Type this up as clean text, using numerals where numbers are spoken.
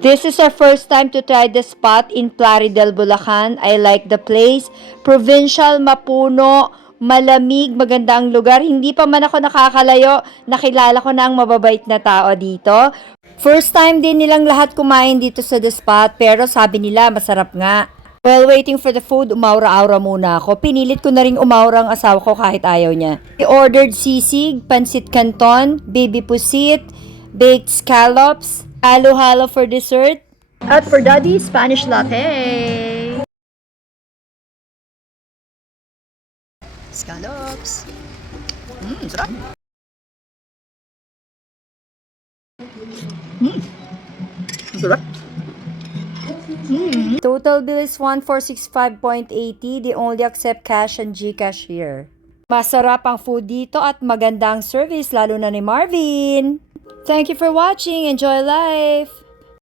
This is our first time to try the spot in Plaridel, Bulacan. I like the place. Provincial, mapuno, malamig, magandang lugar. Hindi pa man ako nakakalayo, nakilala ko na ang mababait na tao dito. First time din nilang lahat kumain dito sa The Spot, pero sabi nila masarap nga. While waiting for the food, umaura-aura muna ako. Pinilit ko na rin umaura ang asawa ko kahit ayaw niya. I ordered sisig, pansit canton, baby pusit, baked scallops, halo-halo for dessert. At for daddy, Spanish latte. Scallops. Sarap. Sarap. Total bill is 1465.80. They only accept cash and GCash here. Masarap ang food dito at magandang service lalo na ni Marvin. Thank you for watching. Enjoy life!